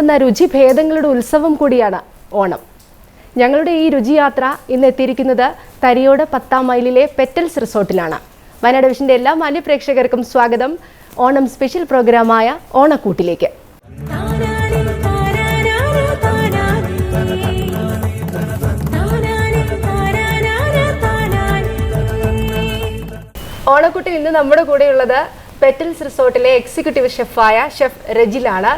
വിളമ്പുന്ന രുചിഭേദങ്ങളുടെ ഉത്സവം കൂടിയാണ് ഓണം. ഞങ്ങളുടെ ഈ രുചിയാത്ര ഇന്ന് എത്തിയിരിക്കുന്നത് തരിയോട് പത്താം മൈലിലെ പെറ്റൽസ് റിസോർട്ടിലാണ്. വയനാട് വിഷന്റെ എല്ലാ മാന്യപ്രേക്ഷകർക്കും സ്വാഗതം. ഓണം സ്പെഷ്യൽ പ്രോഗ്രാമായ ഓണക്കൂട്ടിലേക്ക്. ഓണക്കുട്ടി ഇന്ന് നമ്മുടെ കൂടെയുള്ളത് പെറ്റൽസ് റിസോർട്ടിലെ എക്സിക്യൂട്ടീവ് ഷെഫായ ഷെഫ് റെജിലാണ്.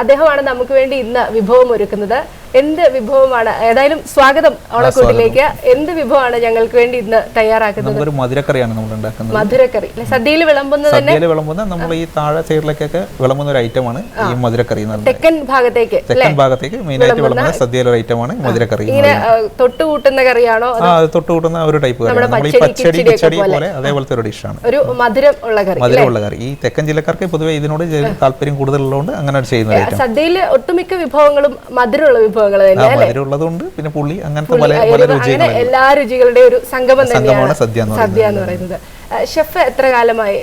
അദ്ദേഹമാണ് നമുക്ക് വേണ്ടി ഇന്ന് വിഭവം ഒരുക്കുന്നത്. എന്ത് വിഭവമാണ്? ഏതായാലും സ്വാഗതം ഓണക്കൂട്ടിലേക്ക്. എന്ത് വിഭവമാണ് ഞങ്ങൾക്ക് വേണ്ടി ഇന്ന് തയ്യാറാക്കുന്നത്? മധുരക്കറിയാണ് നമ്മൾ ഉണ്ടാക്കുന്നത്. മധുരക്കറി. സദ്യയിൽ വിളമ്പുന്നത് തന്നെ? വിളമ്പുന്ന നമ്മൾ ഈ താഴെ സൈഡിലേക്കൊക്കെ വിളമ്പുന്ന ഒരു ഐറ്റമാണ് ഈ മധുരക്കറി തെക്കൻ ഭാഗത്തേക്ക് തെക്കൻ ഭാഗത്തേക്ക് മെയിൻ ആയിട്ട് വിളമ്പുന്ന സദ്യയിലെ ഒരു ഐറ്റമാണ് മധുരക്കറി എന്ന് ഇങ്ങനെ തൊട്ടുകൂട്ടുന്ന കറിയാണോ? അത് ഒരു ടൈപ്പ് നമ്മൾ ഈ പച്ചടി, പച്ചടി പോലെ. പോലെ അതേപോലത്തെ ഒരു ഡിഷാണ് ഒരു മധുരം ഉള്ള കറി മധുരമുള്ള കറി. ഈ തെക്കൻ ജില്ലക്കാർക്ക് പൊതുവെ ഇതിനോട് താല്പര്യം കൂടുതലുള്ളതുകൊണ്ട് അങ്ങനെ ചെയ്യുന്ന ഒരു ഐറ്റം സദ്യയിൽ ഒട്ടുമിക്ക വിഭവങ്ങളും മധുരമുള്ള വിഭവങ്ങൾ ആ തന്നെ മധുരം ഉള്ളതുകൊണ്ട് പിന്നെ പുള്ളി അങ്ങനത്തെ പല പല രുചികളും എല്ലാ രുചികളുടെ ഒരു സംഗമം തന്നെയാണ് സദ്യ എന്ന് സദ്യ എന്ന് പറയുന്നത്. ഷെഫ് എത്ര കാലമായി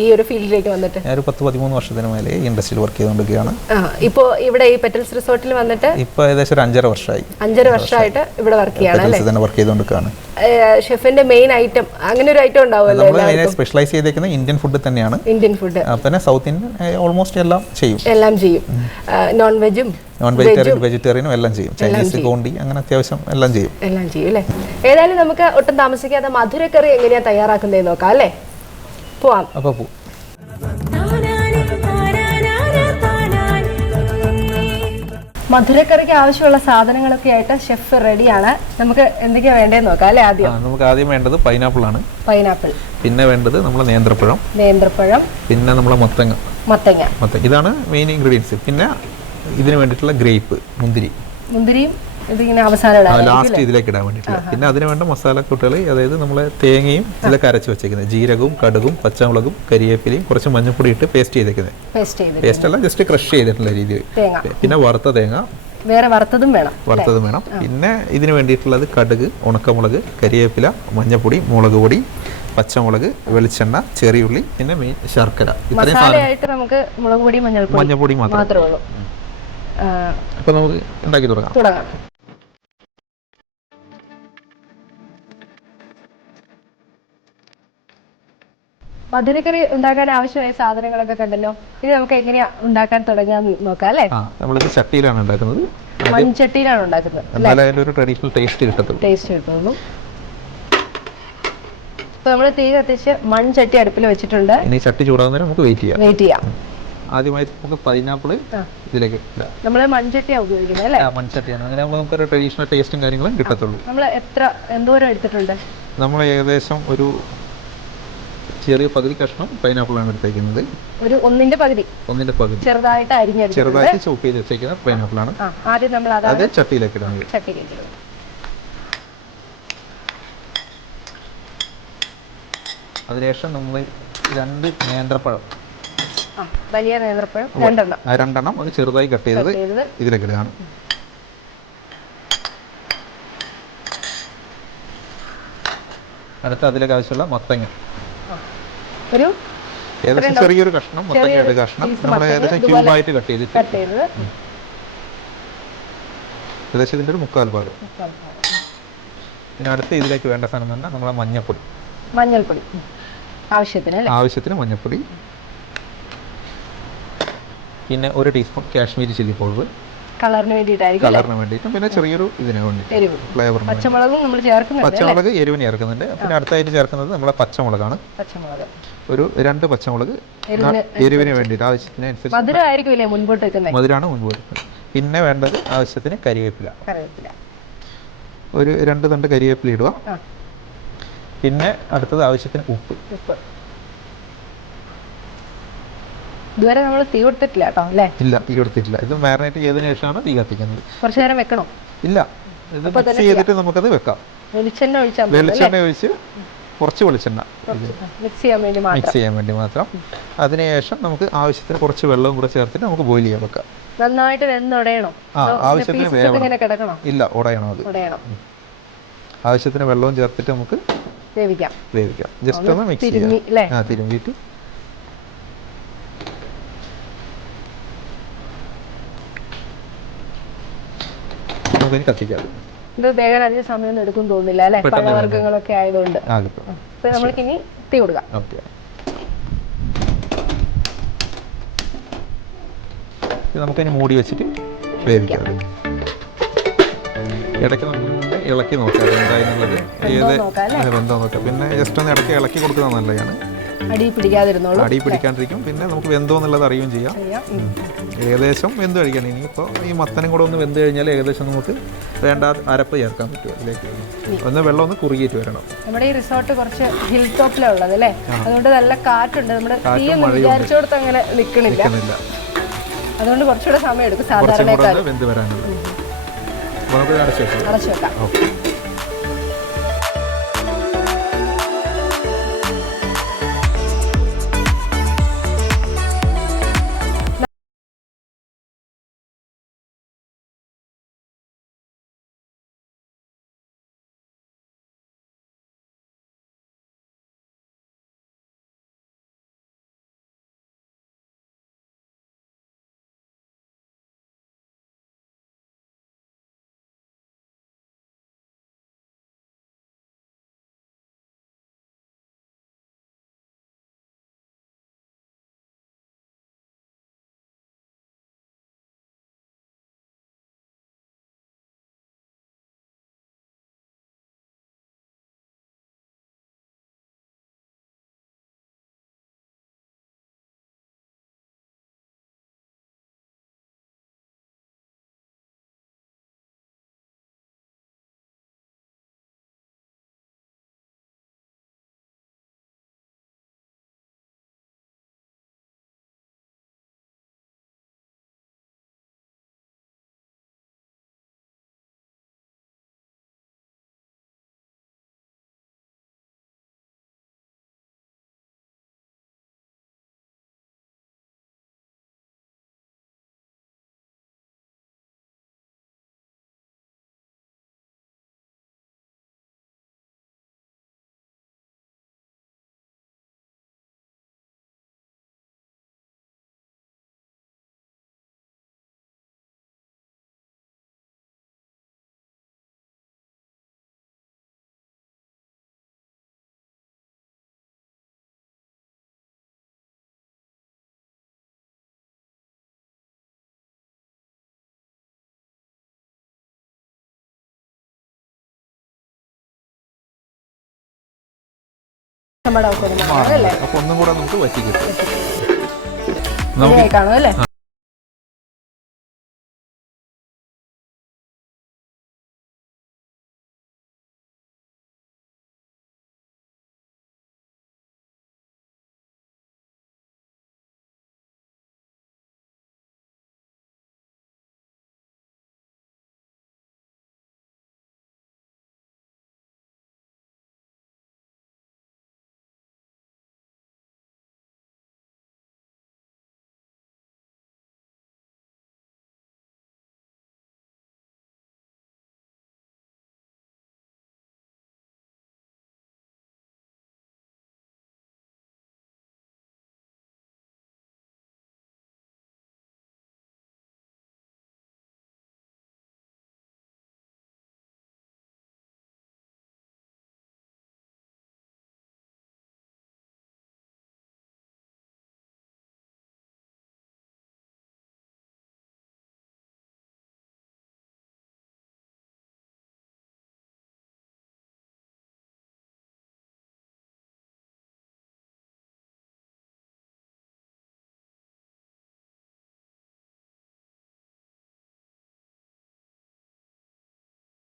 ഈ ഒരു ഫീൽഡിലേക്ക് വന്നിട്ട്? ഞാനൊരു പത്ത് പതിമൂന്ന് വർഷത്തിന് മേലെ ഇൻഡസ്ട്രിയിൽ വർക്ക് ചെയ്തുകൊണ്ടിരിക്കുകയാണ്. ഇപ്പോ ഇവിടെ ഈ പെറ്റൽസ് റിസോർട്ടിൽ വന്നിട്ട് ഇപ്പൊ ഏകദേശം ഒരു അഞ്ചര വർഷമായി. അഞ്ചര വർഷമായിട്ട് ഇവിടെ വർക്ക് ചെയ്യാണ് വർക്ക് ചെയ്തുകൊണ്ടിരിക്കുകയാണ്. ഷെഫിന്റെ മെയിൻ ഐറ്റം അങ്ങനെ ഒരു ഐറ്റം ഉണ്ടാവുമല്ലോ നമ്മൾ സ്പെഷ്യലൈസ് ചെയ്തേക്കുന്നത് ഇന്ത്യൻ ഫുഡ് തന്നെയാണ്. ഇന്ത്യൻ ഫുഡ് പിന്നെ സൗത്ത് ഇന്ത്യൻ ഓൾമോസ്റ്റ് എല്ലാം ചെയ്യും. എല്ലാം ചെയ്യും. നോൺ വെജും നോൺ വെജിറ്റേറിയൻ വെജിറ്റേറിയനും എല്ലാം ചെയ്യും. ചൈനീസ് കോണ്ടി അങ്ങനെ അത്യാവശ്യം എല്ലാം ചെയ്യും. എല്ലാം ചെയ്യും അല്ലേ? ഏതായാലും നമുക്ക് ഒട്ടും താമസിക്കാതെ മധുരക്കറി എങ്ങനെയാ തയ്യാറാക്കുന്നത് നോക്കാം അല്ലേ? പോവാം. അപ്പോൾ പോ മധുരക്കറിക്ക് ആവശ്യമുള്ള സാധനങ്ങളൊക്കെ ആയിട്ട് ഷെഫ് റെഡിയാണ് നമുക്ക് എന്തൊക്കെയാ വേണ്ടതെന്ന് നോക്കാം അല്ലേ ആദ്യം? നമുക്ക് ആദ്യം വേണ്ടത് പൈനാപ്പിൾ ആണ് പൈനാപ്പിൾ പിന്നെ വേണ്ടത് നമ്മളെ നേന്ത്രപ്പഴം. നേന്ത്രപ്പഴം. പിന്നെ നമ്മളെ മത്തങ്ങ. മത്തങ്ങ. മത്തങ്ങ. ഇതാണ് മെയിൻ ഇൻഗ്രീഡിയൻസ് പിന്നെ ഇതിന് വേണ്ടിയിട്ടുള്ള ഗ്രേപ്പ് മുന്തിരി. മുന്തിരിയും ഇതിങ്ങനെ അവസാനം ലാസ്റ്റ് ഇതിലേക്ക് ഇടാൻ വേണ്ടിയിട്ടുള്ള പിന്നെ അതിന് വേണ്ട മസാലക്കൂട്ടുകൾ അതായത് നമ്മൾ തേങ്ങയും ഇതിലൊക്കെ അരച്ച് വെച്ചേക്കുന്നത്. ജീരകവും കടുകും പച്ചമുളകും കരിയേപ്പിലയും കുറച്ച് മഞ്ഞൾപ്പൊടി ഇട്ട് പേസ്റ്റ് ചെയ്തേക്കുന്നത്. പേസ്റ്റ് അല്ല ജസ്റ്റ് ക്രഷ് ചെയ്തിട്ടുള്ള രീതിയിൽ. പിന്നെ വറുത്ത തേങ്ങ. വേറെ വറുത്തതും വേണം വറുത്തതും വേണം. പിന്നെ ഇതിന് വേണ്ടിയിട്ടുള്ളത് കടുക് ഉണക്കമുളക് കരിയേപ്പില മഞ്ഞപ്പൊടി മുളക് പൊടി പച്ചമുളക് വെളിച്ചെണ്ണ ചെറിയുള്ളി പിന്നെ മെയിൻ ശർക്കര. ഇത്രയും നമുക്ക് മുളക് പൊടി മഞ്ഞൾപ്പൊടി മാത്രമേ ഉള്ളൂ. അപ്പോൾ അപ്പൊ നമുക്ക് ഉണ്ടാക്കി തുടങ്ങാം. തുടങ്ങാം. മധുരക്കറി ഉണ്ടാക്കാൻ ആവശ്യമായ സാധനങ്ങളൊക്കെ കണ്ടല്ലോ. ഇനി നമുക്ക് എങ്ങനെയാ ഉണ്ടാക്കാൻ തുടങ്ങാന്ന് നോക്കാം അല്ലേ? നമ്മളിത് ചട്ടിയിലാണ് ഉണ്ടാക്കുന്നത്. മൺചട്ടിയിലാണ് ഉണ്ടാക്കുന്നത് എന്നാലേ ഒരു ട്രഡീഷണൽ ടേസ്റ്റ് കിട്ടത്തുള്ളൂ. ടേസ്റ്റ് കിട്ടുള്ളൂ ഇപ്പൊ നമ്മൾ തീ കത്തിച്ച് മൺചട്ടി അടുപ്പിൽ വെച്ചിട്ടുണ്ട്. ഇനി ചട്ടി ചൂടാകുന്നതിന് നമുക്ക് വെയിറ്റ് ചെയ്യാം. വെയിറ്റ് ചെയ്യാം. ആദ്യമായി നമുക്ക് പൈനാപ്പിൾ ഇതിലേക്ക് നമ്മൾ മൺചട്ടിയാണ് ഉപയോഗിക്കുന്നത് അല്ലേ? മൺചട്ടിയാണ്. അങ്ങനെ നമുക്ക് നമുക്കൊരു ട്രഡീഷണൽ ടേസ്റ്റും കാര്യങ്ങളും കിട്ടത്തുള്ളൂ. നമ്മൾ എത്ര എന്തോരം എടുത്തിട്ടുണ്ട്? നമ്മൾ ഏകദേശം ഒരു ചെറിയ പകുതി കഷ്ണം പൈനാപ്പിൾ ആണ് എടുത്തേക്കുന്നത്. ഒരു ഒന്നിന്റെ പകുതി. ഒന്നിന്റെ പകുതി. ചെറുതായിട്ട് അരിഞ്ഞെടുത്തിട്ടുണ്ട്. ചെറുതായിട്ട് ചോപ്പ് ചെയ്ത് വെച്ചേക്കുന്ന പൈനാപ്പിൾ ആണ് ആദ്യം നമ്മൾ അത് ചട്ടിയിലേക്ക് ഇടാം ചട്ടിയിലേക്ക് ഇടുന്നത് അതിനുശേഷം നമ്മൾ രണ്ട് നേന്ത്രപ്പഴം. വലിയ നേന്ത്രപ്പഴം രണ്ടെണ്ണം. ആ രണ്ടെണ്ണം അത് ചെറുതായി കട്ട് ചെയ്തത് ഇതിലേക്ക് ഇടുകയാണ്. അടുത്ത അതിലേക്ക് ആവശ്യമുള്ള മത്തങ്ങ. ഒരു ഏകദേശം ചെറിയൊരു കഷ്ണം മുത്തങ്ങയുടെ കഷ്ണം. നമ്മൾ ഏകദേശം ക്യൂബായിട്ട് കട്ട് ചെയ്തിട്ട് കട്ട് ചെയ്തത്. ഏകദേശം ഇതിന്റെ ഒരു മുക്കാൽ ഭാഗം. ഇനി അടുത്ത് ഇതിലേക്ക് വേണ്ട സാധനം തന്നെ നമ്മളെ മഞ്ഞപ്പൊടി. മഞ്ഞൾപ്പൊടി. ആവശ്യത്തിന് ആവശ്യത്തിന് മഞ്ഞപ്പൊടി. പിന്നെ ഒരു ടീസ്പൂൺ കാശ്മീരി ചില്ലി പൗഡർ. കളറിന് വേണ്ടിയിട്ടായിരിക്കും കളറിന് വേണ്ടിയിട്ടും പിന്നെ ചെറിയൊരു ഇതിന് വേണ്ടി ഫ്ലേവറിന് പച്ചമുളകും നമ്മൾ ചേർക്കുന്നത്? പച്ചമുളക് എരിവിന് ചേർക്കുന്നുണ്ട്. പിന്നെ അടുത്തായിട്ട് ചേർക്കുന്നത് നമ്മളെ പച്ചമുളകാണ്. പച്ചമുളക്. ഒരു രണ്ട് പച്ചമുളക് എരിവിന് വേണ്ടിയിട്ട് ആവശ്യത്തിന് അനുസരിച്ച് മുൻപോട്ട് വെക്കുന്നത്? മധുരമാണ് മുൻപോട്ട് പിന്നെ വേണ്ടത് ആവശ്യത്തിന് കരിവേപ്പില. കറിവേപ്പില ഒരു രണ്ട് തണ്ട് കരിവേപ്പില ഇടുക. പിന്നെ അടുത്തത് ആവശ്യത്തിന് ഉപ്പ്. ഉപ്പ്. ഇതുവരെ നമ്മൾ തീ കൊടുത്തിട്ടില്ല കേട്ടോ അല്ലേ? ഇല്ല തീ കൊടുത്തിട്ടില്ല. ഇത് മാറിനേറ്റ് ചെയ്തതിനു ശേഷമാണ് തീ കത്തിക്കുന്നത്. കുറച്ചു നേരം വെക്കണം? ഇല്ല ഇത് മിക്സ് ചെയ്തിട്ട് നമുക്കത് വെക്കാം. വെളിച്ചെണ്ണ ഒഴിച്ചാൽ വെളിച്ചെണ്ണ ഒഴിച്ച് കുറച്ച് വെളിച്ചെണ്ണ മിക്സ് ചെയ്യാൻ വേണ്ടി മാത്രം. മിക്സ് ചെയ്യാൻ വേണ്ടി മാത്രം. അതിനുശേഷം നമുക്ക് ആവശ്യത്തിന് കുറച്ച് വെള്ളവും കൂടെ ചേർത്തിട്ട് നമുക്ക് ബോയിൽ ചെയ്യാൻ വെക്കാം. നന്നായിട്ട് വെന്തുടയണോ ആ ആവശ്യത്തിന് വേവണം. ഇല്ല ഉടയണം അത്. ഉടയണം. ആവശ്യത്തിന് വെള്ളവും ചേർത്തിട്ട് നമുക്ക് വേവിക്കാം. വേവിക്കാം. ജസ്റ്റ് ഒന്ന് മിക്സ് ചെയ്യാം. ആ തിരുമ്മിയിട്ട് നമുക്കിനി കത്തിക്കാം ഇത് വേഗം അധികം സമയമൊന്നും എടുക്കും തോന്നില്ല അല്ലെ? പഴവർഗങ്ങളൊക്കെ ആയതുകൊണ്ട്. അപ്പൊ നമ്മൾക്ക് ഇനി തീ കൊടുക്കാം. നമുക്കതിന് മൂടി വെച്ചിട്ട് വേവിക്കാം. ഇടയ്ക്ക് നമ്മൾ ഇളക്കി നോക്കാം. എന്തായെന്നുള്ളത് ഏത്? ബന്ധം നോക്കാം. പിന്നെ ജസ്റ്റ് ഒന്ന് ഇടയ്ക്ക് ഇളക്കി കൊടുക്കുന്നത് നല്ലതാണ്. അടി പിടിക്കാതിരുന്നോളൂ. അടി പിടിക്കാണ്ടിരിക്കും. പിന്നെ നമുക്ക് വെന്തോ എന്നുള്ളത് അറിയുകയും ചെയ്യാം. ഏകദേശം വെന്ത് കഴിക്കണം. ഇനിയിപ്പോൾ ഈ മത്തനും കൂടെ ഒന്ന് വെന്ത് കഴിഞ്ഞാൽ ഏകദേശം നമുക്ക് വേണ്ട അരപ്പ് ചേർക്കാൻ പറ്റും അതിലേക്ക്. ഒന്ന് വെള്ളം ഒന്ന് കുറുകിയിട്ട് വരണം. നമ്മുടെ ഈ റിസോർട്ട് കുറച്ച് ഹിൽ ടോപ്പിലാണ് ഉള്ളത് അല്ലേ അതുകൊണ്ട് നല്ല കാറ്റുണ്ട്. നമ്മുടെ വിചാരിച്ചോടത്ത് അങ്ങനെ നിൽക്കണില്ല. അതുകൊണ്ട് കുറച്ചുകൂടെ സമയം എടുക്കും സാധാരണ വെന്ത് വരാനുള്ളത്. അടച്ചു വെക്കാം. ഓക്കെ. നമ്മുടെ അല്ലേ? അപ്പോൾ ഒന്നും കൂടെ നമുക്ക് വെച്ചിട്ട് നമുക്ക്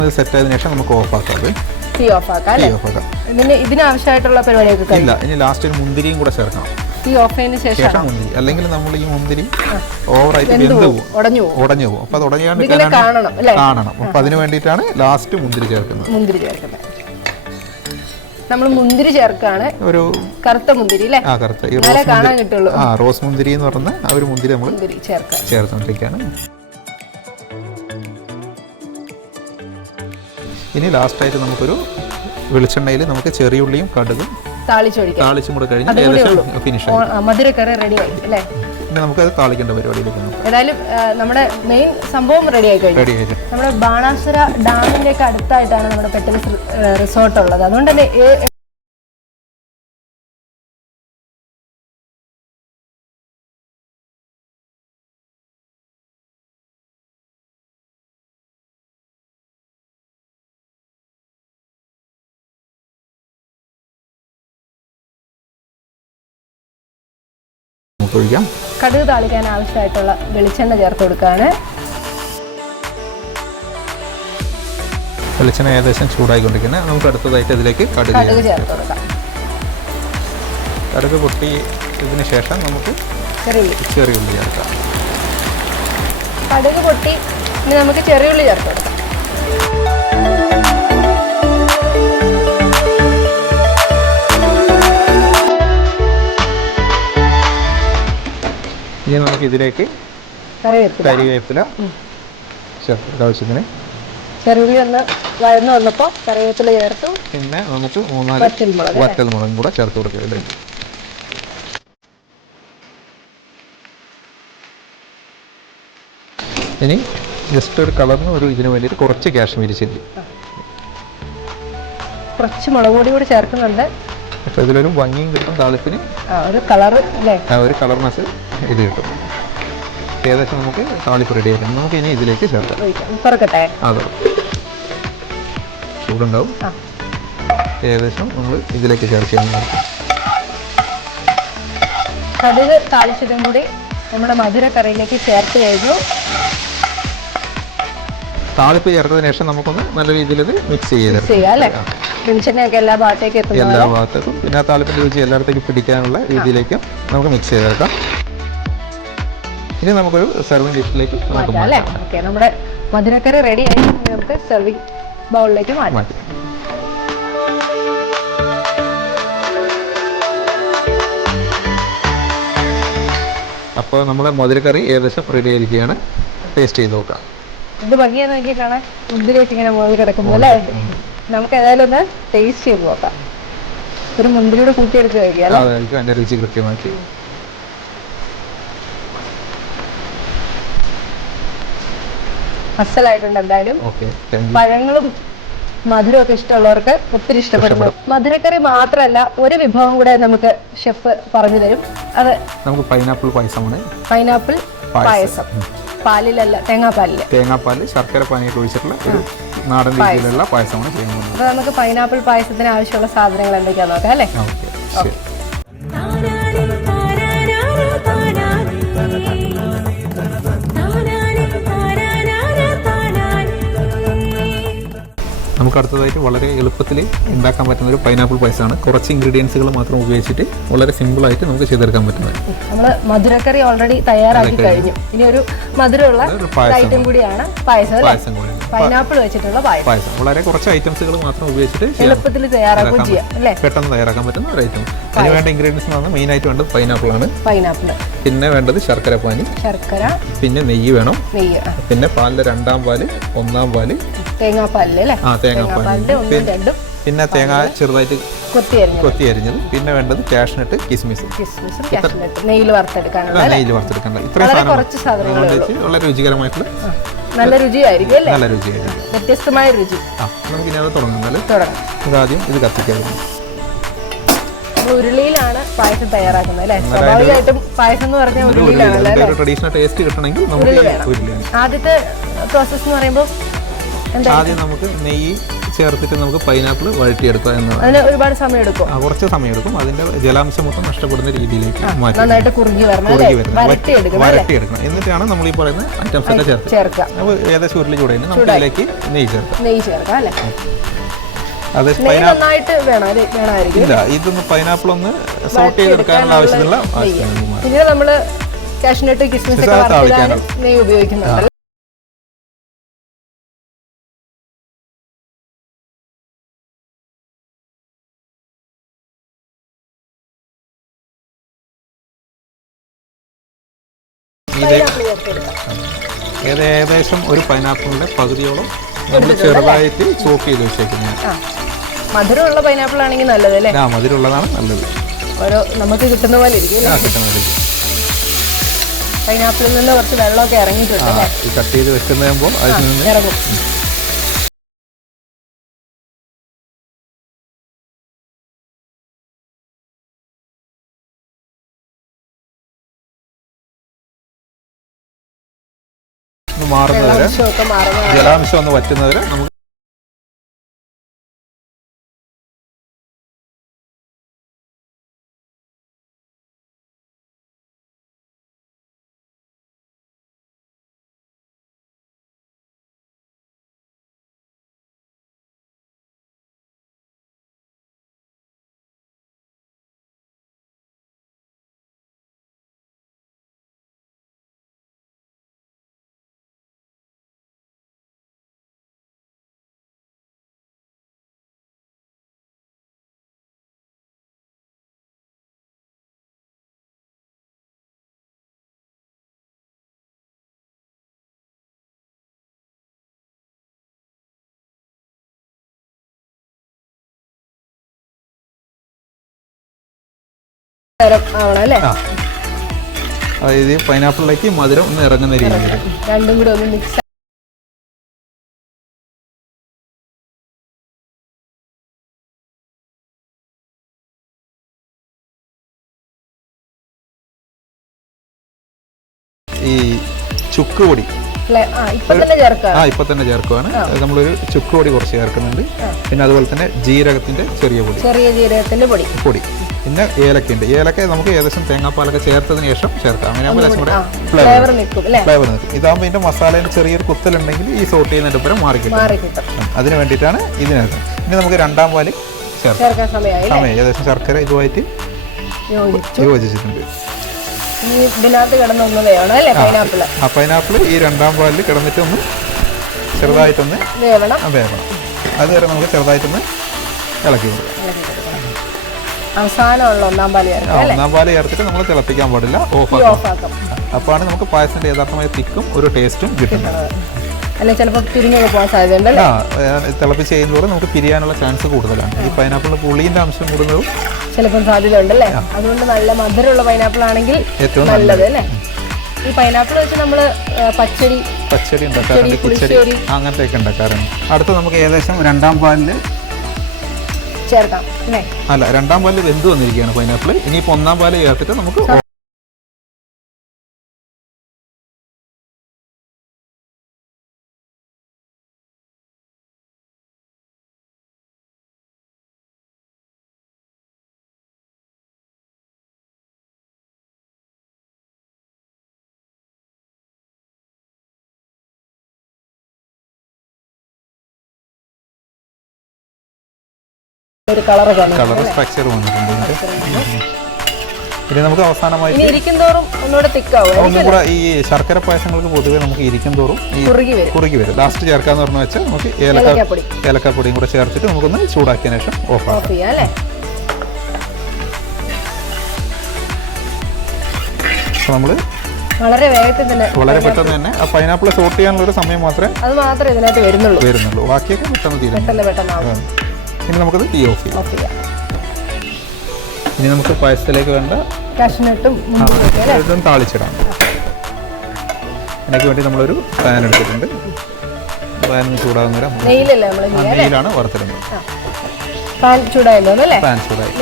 അല്ലേ സെറ്റ് ആയതിനു ശേഷം നമുക്ക് ഓഫ് ആക്കാം അത്. തീ ഓഫ് ആക്കാം അല്ലേ? ഓഫ് ആക്കാം. ഇതിന് ഇതിനാവശ്യമായിട്ടുള്ള പരിപാടിയൊക്കെ ഇല്ല ഇനി ലാസ്റ്റ് മുന്തിരിയും കൂടെ ചേർക്കണം. തീ ഓഫ് ചെയ്തതിന് ശേഷം മുന്തിരി. അല്ലെങ്കിൽ നമ്മൾ ഈ മുന്തിരി ഓവറായിട്ട് വെന്ത് പോകും. ഉടഞ്ഞു പോകും. ഉടഞ്ഞു പോകും. അപ്പൊ അത് ഉടഞ്ഞാണ്ട് കാണണം കാണണം. അപ്പൊ അതിന് വേണ്ടിയിട്ടാണ് ലാസ്റ്റ് മുന്തിരി ചേർക്കുന്നത്. മുന്തിരി ചേർക്കുന്നത്. നമ്മൾ മുന്തിരി ചേർക്കാണ്. ഒരു കറുത്ത മുന്തിരി അല്ലേ? ആ കറുത്ത. ഈ റോസ് മുന്തിരി ആ റോസ് മുന്തിരി എന്ന് പറഞ്ഞ ആ ഒരു മുന്തിരി നമ്മൾ ചേർക്കാം. ചേർത്തുകൊണ്ടിരിക്കുകയാണ് ഇനി ലാസ്റ്റായിട്ട് നമുക്കൊരു വെളിച്ചെണ്ണയിൽ നമുക്ക് ചെറിയുള്ളിയും കടുകും താളിച്ചും കൂടെ കഴിഞ്ഞ് ഏകദേശം ഫിനിഷ് മധുരക്കറി അല്ലേ? പിന്നെ താളിക്കേണ്ട പരിപാടിയിലേക്ക് ഏതായാലും നമ്മുടെ മെയിൻ സംഭവം റെഡി ആയി കഴിഞ്ഞു. നമ്മുടെ ബാണാസുര ഡാമിന്റെ ഒക്കെ അടുത്തായിട്ടാണ് നമ്മുടെ പെട്ടെന്ന് റിസോർട്ട് ഉള്ളത്. അതുകൊണ്ട് തന്നെ നമുക്ക് ഒഴിക്കാം കടുക് താളിക്കാൻ ആവശ്യമായിട്ടുള്ള വെളിച്ചെണ്ണ ചേർത്ത് കൊടുക്കുകയാണ് വെളിച്ചെണ്ണ ഏകദേശം ചൂടായിക്കൊണ്ടിരിക്കുന്നത് നമുക്ക് അടുത്തതായിട്ട് ഇതിലേക്ക് കടുക് ചേർത്ത് കൊടുക്കാം. കടുക് പൊട്ടി ഇതിന് ശേഷം നമുക്ക് ചെറിയ ചെറിയ ഉള്ളി ചേർക്കാം. കടുക് പൊട്ടി ഇനി നമുക്ക് ചെറിയുള്ളി ചേർത്ത് കൊടുക്കാം. ഇനി നമുക്ക് ഇതിലേക്ക് കറിവേപ്പില ചേർത്ത് ആവശ്യത്തിന് ചെറിയുള്ളി ഒന്ന് വഴന്നു വന്നപ്പോൾ കറിവേപ്പില ചേർത്തു. പിന്നെ നമുക്ക് മൂന്നാൽ വറ്റൽമുളക് വറ്റൽ മുളകും കൂടെ ചേർത്ത് കൊടുക്കുക ഇതിലേക്ക് ഇനി ജസ്റ്റ് ഒരു കളറിന് ഒരു ഇതിന് വേണ്ടിയിട്ട് കുറച്ച് കാശ്മീരി ചില്ലി. കുറച്ച് മുളക് പൊടി കൂടി ചേർക്കുന്നുണ്ട്. അപ്പോൾ ഇതിലൊരു ഭംഗിയും കിട്ടും താളിപ്പിന്. ഒരു കളർ അല്ലേ? ആ ഒരു കളർനെസ് ഇത് കിട്ടും. ഏകദേശം നമുക്ക് താളിപ്പ് റെഡി ആക്കാം? നമുക്ക് ഇനി ഇതിലേക്ക് ചേർക്കാം. തുറക്കട്ടെ? അതെ. ചൂടുണ്ടാവും. ഏകദേശം നമ്മൾ ഇതിലേക്ക് ചേർത്ത് കഴിഞ്ഞാൽ കടുക് താളിച്ചതും കൂടി നമ്മുടെ മധുര കറിയിലേക്ക് ചേർത്ത് കഴിഞ്ഞു. താളിപ്പ് ചേർത്തതിന് ശേഷം നമുക്കൊന്ന് നല്ല രീതിയിൽ ഇത് മിക്സ് ചെയ്ത് ചെയ്യാം അല്ലേ? വെളിച്ചെണ്ണയൊക്കെ എല്ലാ ഭാഗത്തേക്കും എല്ലാ ഭാഗത്തേക്കും. പിന്നെ താളിപ്പിന്റെ രുചി എല്ലായിടത്തേക്കും പിടിക്കാനുള്ള രീതിയിലേക്കും നമുക്ക് മിക്സ് ചെയ്തെടുക്കാം. ഇനി നമുക്കൊരു സെർവിങ് ഡിഷിലേക്ക് മാറ്റാം അല്ലേ? ഓക്കെ നമ്മുടെ മധുരക്കറി റെഡി ആയി നമുക്ക് സെർവിങ് ബൗളിലേക്ക് മാറ്റാം. അപ്പോൾ നമ്മുടെ മധുരക്കറി ഏകദേശം റെഡി ആയിരിക്കുകയാണ്. ടേസ്റ്റ് ചെയ്ത് നോക്കാം. ഇത് ഭംഗിയാന്ന് നോക്കിയിട്ടാണ് മുന്തിരിയൊക്കെ ഇങ്ങനെ മുകളിൽ കിടക്കുന്നത് അല്ലേ? നമുക്ക് ഏതായാലും ഒന്ന് ടേസ്റ്റ് ചെയ്ത് നോക്കാം. ഒരു മുന്തിരിയുടെ കൂട്ടിയെടുത്ത് കഴിക്കാം രുചി കൃത്യമാക്കി. അസലായിട്ടുണ്ട് എന്തായാലും. പഴങ്ങളും മധുരം ഒക്കെ പഴങ്ങളും മധുരമൊക്കെ ഇഷ്ടമുള്ളവർക്ക് ഒത്തിരി ഇഷ്ടപ്പെടുന്നു മധുരക്കറി മാത്രമല്ല ഒരു വിഭവം കൂടെ നമുക്ക് ഷെഫ് പറഞ്ഞു തരും. അത് നമുക്ക് പൈനാപ്പിൾ പായസമാണ്. പൈനാപ്പിൾ പായസം. പാലിലല്ല തേങ്ങാപ്പാലിൽ തേങ്ങാപ്പാലിൽ ശർക്കര പാനിയിട്ട് ഒഴിച്ചിട്ടുള്ള ഒരു നാടൻ രീതിയിലുള്ള പായസമാണ് ചെയ്യുന്നത്. അപ്പൊ നമുക്ക് പൈനാപ്പിൾ പായസത്തിന് ആവശ്യമുള്ള സാധനങ്ങൾ എന്തൊക്കെയാന്ന് നോക്കാം അല്ലേ? ഓക്കെ. നമുക്ക് അടുത്തതായിട്ട് വളരെ എളുപ്പത്തിൽ ഉണ്ടാക്കാൻ പറ്റുന്ന ഒരു പൈനാപ്പിൾ പായസമാണ് കുറച്ച് ഇൻഗ്രീഡിയൻസുകൾ മാത്രം ഉപയോഗിച്ചിട്ട് വളരെ സിമ്പിളായിട്ട് നമുക്ക് ചെയ്തെടുക്കാൻ പറ്റുന്നത്. നമ്മൾ മധുരക്കറി ഓൾറെഡി തയ്യാറാക്കി കഴിഞ്ഞു. ഇനി ഒരു മധുരമുള്ള ഐറ്റം കൂടിയാണ് പായസം പായസം കൂടി. പൈനാപ്പിൾ വെച്ചിട്ടുള്ള പായസം. വളരെ കുറച്ച് ഐറ്റംസുകൾ മാത്രം ഉപയോഗിച്ചിട്ട് എളുപ്പത്തിൽ തയ്യാറാക്കുകയും ചെയ്യാം അല്ലേ? പെട്ടെന്ന് തയ്യാറാക്കാൻ പറ്റുന്ന ഒരു ഐറ്റം അതിന് വേണ്ട ഇൻഗ്രീഡിയൻസ് എന്ന് മെയിൻ ആയിട്ട് വേണ്ടത് പൈനാപ്പിൾ ആണ്. പൈനാപ്പിൾ പിന്നെ വേണ്ടത് ശർക്കര പാനി. ശർക്കര. പിന്നെ നെയ്യ് വേണം. നെയ്യ്. പിന്നെ പാലിലെ രണ്ടാം പാൽ ഒന്നാം പാൽ. തേങ്ങാപ്പാലിൽ അല്ലേ? ആ തേങ്ങാപ്പാൽ പിന്നെ തേങ്ങ ചെറുതായിട്ട് കൊത്തി അരിഞ്ഞത്. കൊത്തി അരിഞ്ഞത്. പിന്നെ വേണ്ടത് കാഷ്നട്ട് കിസ്മിസ്. നെയ്യിൽ വറുത്തെടുക്കാനുള്ള വറുത്തെടുക്കേണ്ട ഇത്രയും സാധനം വളരെ രുചികരമായിട്ടുള്ള നല്ല രുചിയായിരിക്കും അല്ലേ? നല്ല രുചിയായിരിക്കും. വ്യത്യസ്തമായ രുചി. ആ നമുക്ക് ഇനി അത് തുടങ്ങാം എന്നാൽ ആദ്യം ഇത് നമ്മൾ ഉരുളിയിലാണ് പായസം തയ്യാറാക്കുന്നത് അല്ലേ? സ്വാഭാവികമായിട്ടും പായസം എന്ന് പറഞ്ഞാൽ ഉരുളിയിലാണല്ലോ ട്രഡീഷണൽ ടേസ്റ്റ് കിട്ടണമെങ്കിൽ ആദ്യത്തെ പ്രോസസ്സ് എന്ന് പറയുമ്പോൾ ആദ്യം നമുക്ക് നെയ്യ് ചേർത്തിട്ട് നമുക്ക് പൈനാപ്പിൾ വഴറ്റിയെടുക്കുക എന്നതാണ്. അതിന് ഒരുപാട് സമയം എടുക്കും ആ, കുറച്ച് സമയം എടുക്കും അതിന്റെ ജലാംശം മൊത്തം നഷ്ടപ്പെടുന്ന രീതിയിലേക്ക് മാറ്റി. നന്നായിട്ട് കുറുകി വരണം അല്ലേ? കുറുകി വരുന്നത് വരട്ടി അല്ലേ? വരട്ടിയെടുക്കണം. എന്നിട്ടാണ് നമ്മൾ ഈ പറയുന്ന ഐറ്റംസ് ഒക്കെ ചേർക്കുക. ചേർക്കുക. അപ്പോൾ ഏകദേശം ഉരുളി ചൂടായി നമുക്ക് ഇതിലേക്ക് നെയ്യ് ചേർക്കാം. നെയ്യ് ചേർക്കാം അല്ലേ? അത് നെയ്യ് നന്നായിട്ട് വേണം. അല്ലേ വേണമായിരിക്കും. ഇല്ല ഇതൊന്ന് പൈനാപ്പിൾ ഒന്ന് സോട്ട് ചെയ്തെടുക്കാനുള്ള ആവശ്യമുള്ള നമ്മൾ കാഷ്നട്ട് കിസ്മിസ് ഒക്കെ വറുത്തിടാനും നെയ്യ് ഉപയോഗിക്കുന്നുണ്ട് ഇത് ഏകദേശം ഒരു പൈനാപ്പിളിന്റെ പകുതിയോളം നമ്മൾ ചെറുതായിട്ട് സോക്ക് ചെയ്ത് വെച്ചേക്കുന്നത്. മധുരമുള്ള പൈനാപ്പിൾ ആണെങ്കിൽ നല്ലത് അല്ലേ? ആ മധുരമുള്ളതാണ് നല്ലത്. ഓരോ നമുക്ക് കിട്ടുന്ന പോലെ ഇരിക്കും പൈനാപ്പിളിൽ നിന്ന് കുറച്ച് വെള്ളമൊക്കെ ഇറങ്ങിയിട്ടുണ്ട് കട്ട് ചെയ്ത് നിന്ന് ഇറങ്ങും. ജലാംശം ഒന്ന് വറ്റുന്നവരെ നമുക്ക് അതായത് പൈനാപ്പിളിലേക്ക് മധുരം ഒന്ന് ഇറങ്ങുന്ന രീതിയിൽ. രണ്ടും കൂടെ ഒന്ന് മിക്സ് ഈ ചുക്ക് പൊടി. ആ ഇപ്പൊ തന്നെ ചേർക്കാം. ആ ഇപ്പൊ തന്നെ ചേർക്കുവാണ്. നമ്മളൊരു ചുക്ക് പൊടി കുറച്ച് ചേർക്കുന്നുണ്ട്. പിന്നെ അതുപോലെ തന്നെ ജീരകത്തിന്റെ ചെറിയ പൊടി. ചെറിയ ജീരകത്തിന്റെ പൊടി. പൊടി. പിന്നെ ഏലക്ക ഉണ്ട് ഏലക്ക നമുക്ക് ഏകദേശം തേങ്ങാപ്പാലൊക്കെ ചേർത്തതിന് ശേഷം ചേർക്കാം. അങ്ങനെ ലേശം കൂടെ ഫ്ലേവർ നിൽക്കും ഫ്ലേവർ നിൽക്കും. ഇതാകുമ്പോൾ ഇതിന്റെ മസാലയിൽ ചെറിയൊരു കുത്തലുണ്ടെങ്കിൽ ഈ സോട്ട് ചെയ്യുന്നതിന്റെ പുറം മാറി കിട്ടും. അതിന് വേണ്ടിയിട്ടാണ് ഇതിനകത്ത്. ഇനി നമുക്ക് രണ്ടാം പാൽ ചേർക്കാം. സമയം ഏകദേശം ശർക്കര ഇതുമായിട്ട് യോജിച്ചിട്ടുണ്ട്. ഈ ഇതിനകത്ത് കിടന്നൊന്ന് വേണം അല്ലേ? പൈനാപ്പിൾ ആ പൈനാപ്പിൾ ഈ രണ്ടാം പാലിൽ കിടന്നിട്ട് ഒന്ന് ചെറുതായിട്ടൊന്ന് വേവണം. അതുവരെ നമുക്ക് ചെറുതായിട്ടൊന്ന് ഇളക്കി കൊടുക്കാം. അവസാനമുള്ള ഒന്നാം പാൽ ഒന്നാം പാൽ ചേർത്തിട്ട് നമ്മൾ തിളപ്പിക്കാൻ പാടില്ല ഓഫ് ഓഫാക്കാം. അപ്പോഴാണ് നമുക്ക് പായസത്തിന്റെ യഥാർത്ഥമായ തിക്കും ഒരു ടേസ്റ്റും കിട്ടുന്നത്. അല്ലെ ചിലപ്പോൾ തിരിഞ്ഞൊക്കെ പോകാൻ സാധ്യതയുണ്ടല്ലോ തിളപ്പിച്ച് കഴിയുന്നതോറും നമുക്ക് പിരിയാനുള്ള ചാൻസ് കൂടുതലാണ്. ഈ പൈനാപ്പിളിന് പുളിന്റെ അംശം കൂടുന്നതും ചിലപ്പോൾ സാധ്യത ഉണ്ടല്ലേ അതുകൊണ്ട് നല്ല മധുരമുള്ള പൈനാപ്പിൾ ആണെങ്കിൽ ഏറ്റവും നല്ലത് അല്ലേ? ഈ പൈനാപ്പിൾ വെച്ച് നമ്മൾ പച്ചടി പച്ചടി ഉണ്ടാക്കാറുണ്ട് കിച്ചടി. അങ്ങനത്തെ ഒക്കെ ഉണ്ടാക്കാറുണ്ട്. അടുത്ത് നമുക്ക് ഏകദേശം രണ്ടാം പാലിൽ ചേർക്കാം. അല്ലേ? രണ്ടാം പാലിൽ വെന്ത് വന്നിരിക്കുകയാണ്? പൈനാപ്പിൾ ഇനിയിപ്പോൾ ഒന്നാം പാൽ ചേർത്തിട്ട് നമുക്ക് ഒരു കളർ കളർ സ്ട്രക്ചർ വന്നിട്ടുണ്ട്. ഇനി നമുക്ക് അവസാനമായിട്ട് ഇനി ഇരിക്കും തോറും ഒന്നുകൂടെ തിക്കാവും ഒന്നും കൂടെ ഈ ശർക്കര പായസങ്ങൾക്ക് പൊതുവെ നമുക്ക് ഇരിക്കും തോറും കുറുകി വരും. ലാസ്റ്റ് ചേർക്കാന്ന് പറഞ്ഞു വെച്ചാൽ നമുക്ക് ഏലക്ക ഏലക്കാപ്പൊടി. ഏലക്കാപ്പൊടിയും കൂടെ ചേർത്തിട്ട് നമുക്കൊന്ന് ചൂടാക്കിയ ശേഷം ഓഫ് ഓഫ് ചെയ്യാം അല്ലേ? നമ്മൾ വളരെ വേഗത്തിൽ തന്നെ വളരെ പെട്ടെന്ന് തന്നെ ആ പൈനാപ്പിൾ സോട്ട് ചെയ്യാനുള്ള ഒരു സമയം മാത്രമേ അത് മാത്രമേ ഇതിനകത്ത് വരുന്നുള്ളൂ. വരുന്നുള്ളൂ. ബാക്കിയൊക്കെ പെട്ടെന്ന് തീരുന്നു പെട്ടെന്ന് പെട്ടെന്നാവും. ഇനി നമുക്കത് തീ ഓഫ് ചെയ്യാം. ഓഫ് ചെയ്യാം. ഇനി നമുക്ക് പായസത്തിലേക്ക് വേണ്ട ഇതും താളിച്ചിടാം. അതിനൊക്കെ വേണ്ടി നമ്മളൊരു പാൻ എടുത്തിട്ടുണ്ട്. പാൻ ചൂടാകുന്ന നേരം നെയ്യിലാണ് വറുത്തിടുന്നത്. പാൻ ചൂടായല്ലോ അല്ലേ? പാൻ ചൂടായി.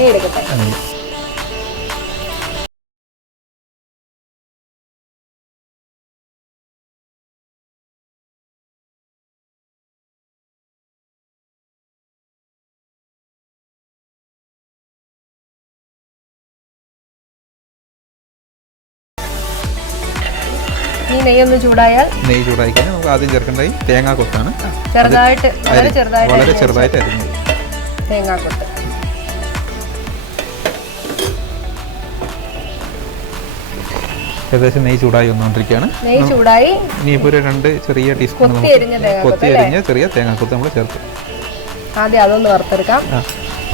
നെയ്യൊന്ന് ചൂടായാൽ നെയ്യ് ചൂടായി കഴിഞ്ഞാൽ നമുക്ക് ആദ്യം ചേർക്കേണ്ടത് തേങ്ങാ കൊത്താണ്. ചെറുതായിട്ട് വളരെ ചെറുതായിട്ട് വളരെ ചെറുതായിട്ട് അരിഞ്ഞത് തേങ്ങാക്കൊത്ത് ഏകദേശം നെയ്യ് ചൂടായി വന്നുകൊണ്ടിരിക്കുകയാണ്. നെയ്യ് ചൂടായി. ഇനിയിപ്പോൾ ഒരു രണ്ട് ചെറിയ ടീസ്പൂൺ കൊത്തി അരിഞ്ഞ കൊത്തി ചെറിയ തേങ്ങാക്കൊത്ത് നമ്മൾ ചേർത്ത്. ആദ്യം അതൊന്ന് വറുത്തെടുക്കാം.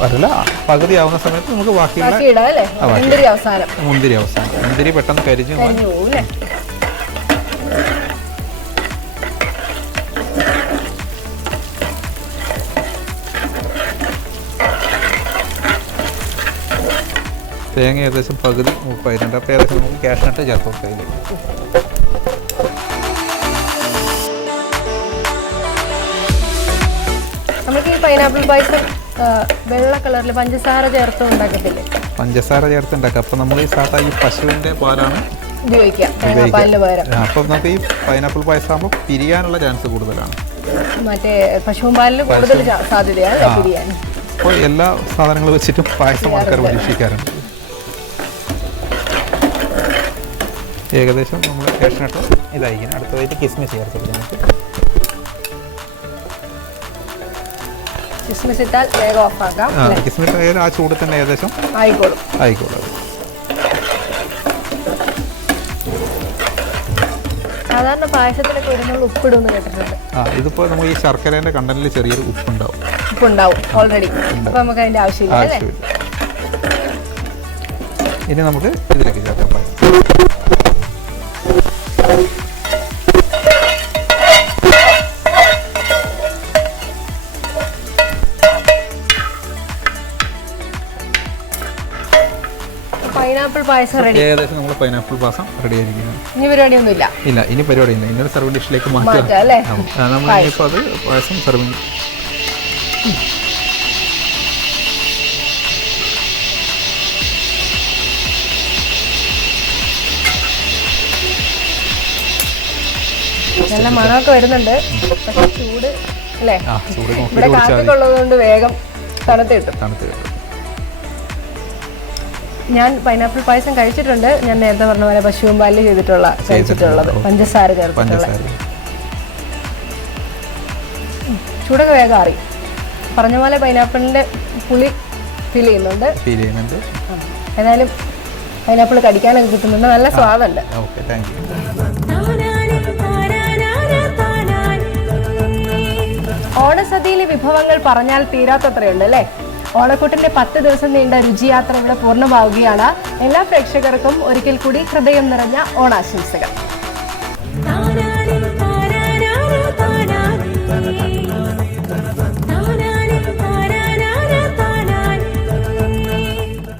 അതല്ല പകുതി ആവുന്ന സമയത്ത് നമുക്ക് ബാക്കിയുള്ള ബാക്കി മുന്തിരി അവസാനം. മുന്തിരി അവസാനം. മുന്തിരി പെട്ടെന്ന് കരിഞ്ഞു പോകും തേങ്ങ ഏകദേശം പകുതി മുപ്പായിട്ടുണ്ട് അപ്പോൾ ഏകദേശം നമുക്ക് ക്യാഷിനട്ട് ചേർത്ത് കൊടുക്കാം നമുക്ക് ഈ പൈനാപ്പിൾ പായസം വെള്ള കളറിൽ പഞ്ചസാര ചേർത്ത് ഉണ്ടാക്കത്തില്ലേ? പഞ്ചസാര ചേർത്ത് ഉണ്ടാക്കാം. അപ്പോൾ നമ്മൾ ഈ സാധാ ഈ പശുവിന്റെ പാലാണ് ഉപയോഗിക്കാം. തേങ്ങാപ്പാലിന് പകരം അപ്പം നമുക്ക് ഈ പൈനാപ്പിൾ പായസം ആകുമ്പോൾ പിരിയാനുള്ള ചാൻസ് കൂടുതലാണ്. മറ്റേ പശുവും പാലിൽ കൂടുതൽ സാധ്യതയാണ് പിരിയാൻ അപ്പോൾ എല്ലാ സാധനങ്ങളും വെച്ചിട്ടും പായസം ആൾക്കാർ പരീക്ഷിക്കാറുണ്ട് ഏകദേശം നമ്മൾ ക്യാഷിനട്ട് ഇതായിരിക്കും. അടുത്തതായിട്ട് കിസ്മിസ് ചേർത്ത് കൊടുക്കാം നമുക്ക് കിസ്മിസ് ഇട്ടാൽ വേഗം ഓഫാക്കാം? കിസ്മിസ് ആയാലും ആ ചൂട് തന്നെ ഏകദേശം ആയിക്കോളും. ആയിക്കോളും. സാധാരണ പായസത്തിലൊക്കെ ഒരുപാട് ഉപ്പിടുമെന്ന് കേട്ടിട്ടുണ്ട്. ആ ഇതിപ്പോൾ നമ്മൾ ഈ ശർക്കരേന്റെ കണ്ടന്റിൽ ചെറിയൊരു ഉപ്പുണ്ടാവും. ഉപ്പുണ്ടാവും ഓൾറെഡി അപ്പൊ നമുക്ക് അല്ലേ? ആവശ്യമില്ല. ഇനി നമുക്ക് ഇതിലേക്ക് ചേർക്കാം. പായസം റെഡി ഏകദേശം നമ്മൾ പൈനാപ്പിൾ പാസം റെഡി ആയിരിക്കുന്നു. ഇനി പരിപാടിയൊന്നുമില്ല. ഇല്ല ഇനി പരിപാടിയില്ല ഇന്നൊരു സർവിംഗ് ഡിഷിലേക്ക് മാറ്റാം, അല്ലേ? നമ്മൾ ഇനിയിപ്പോൾ അത് പായസം നല്ല മണമൊക്കെ വരുന്നുണ്ട്. ചൂട് അല്ലേ? ഇവിടെ കാപ്പിക്കുള്ളത് കൊണ്ട് വേഗം തണുത്ത് കിട്ടും. തണുത്ത് ഞാൻ പൈനാപ്പിൾ പായസം കഴിച്ചിട്ടുണ്ട്. ഞാൻ നേരത്തെ പറഞ്ഞ പോലെ പശുവും പാലിൽ ചെയ്തിട്ടുള്ള കഴിച്ചിട്ടുള്ളത് പഞ്ചസാര ചേർത്തിട്ടുള്ള പഞ്ചസാര. ചൂടൊക്കെ വേഗം അറിയും പറഞ്ഞ പോലെ പൈനാപ്പിളിന്റെ പുളി ഫീൽ ചെയ്യുന്നുണ്ട്. ഫീൽ ചെയ്യുന്നുണ്ട്. ഏതായാലും പൈനാപ്പിൾ കടിക്കാനൊക്കെ കിട്ടുന്നുണ്ട്. നല്ല സ്വാദുണ്ട്. ഓക്കെ താങ്ക് യു ഓണസദ്യയിലെ വിഭവങ്ങൾ പറഞ്ഞാൽ തീരാത്തത്രയുണ്ട് അല്ലേ? ഓണക്കൂട്ടിന്റെ പത്ത് ദിവസം നീണ്ട രുചിയാത്ര ഇവിടെ പൂർണമാവുകയാണ്. എല്ലാ പ്രേക്ഷകർക്കും ഒരിക്കൽ കൂടി ഹൃദയം നിറഞ്ഞ ഓണാശംസകൾ.